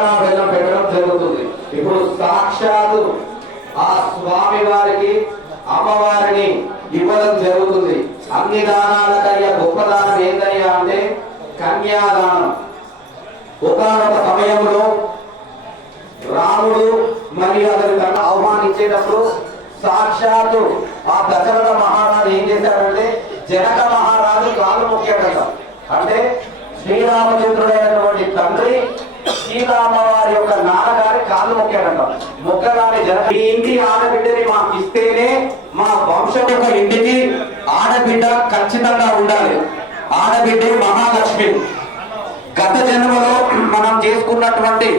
పులిహార బెల్లం పెట్టడం జరుగుతుంది. ఇప్పుడు సాక్షాత్తు ఆ స్వామి వారికి అమ్మవారిని ఇవ్వడం జరుగుతుంది. అన్ని దానాలకయ్యా గొప్ప దానం ఏందయ్యా అంటే కన్యాదానం. ఒకనొక సమయంలో రాముడు మరియు అతని తన ఆహ్వానించేటప్పుడు సాక్షాత్తు ఆ దశరథ మహారాజు ఏం చేశాడంటే జనక మహారాజు కాలు మొక్కాడట. అంటే శ్రీరామచంద్రుడైనటువంటి తండ్రి సీతామ్మవారి యొక్క నాన్నగారి కాళ్ళు మొక్కాడంట. మొక్కగానే జనక ఈ ఇంటి ఆడబిడ్డని మాకు ఇస్తేనే మా వంశం యొక్క ఇంటికి ఆడబిడ్డ ఖచ్చితంగా ఉండాలి. ఆడబిడ్డ మహాలక్ష్మి. గత జన్మలో మనం చేసుకున్నటువంటి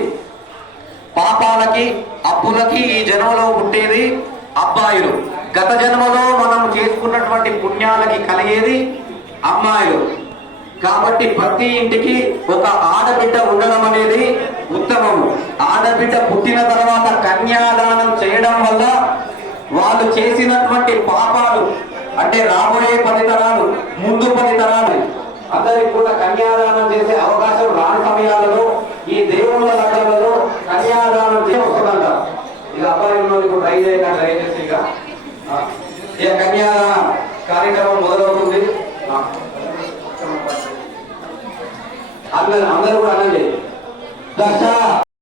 పాపాలకి అప్పులకి ఈ జన్మలో పుట్టేది అబ్బాయిలు. గత జన్మలో మనం చేసుకున్నటువంటి పుణ్యాలకి కలిగేది అమ్మాయిలు. కాబట్టి ప్రతి ఇంటికి ఒక ఆడబిడ్డ ఉండడం అనేది ఉత్తమము. ఆడబిడ్డ పుట్టిన తర్వాత కన్యాదానం చేయడం వల్ల వాళ్ళు చేసినటువంటి పాపాలు అంటే రాబోయే 10 తరాలు ముందు 10 తరాలు అందరికి కూడా కన్యాదానం చేసే అవకాశం రాని సమయాలలో ఈ దేవుళ్ళ లగ్నాలలో కన్యాదానం వస్తుందంట. ఇక అబ్బాయిలో ఇప్పుడు ట్రై చేయకుండా దయచేసి ఇక కన్యాదాన కార్యక్రమం మొదలవుతుంది. అందరూ కూడా అనండి. దశ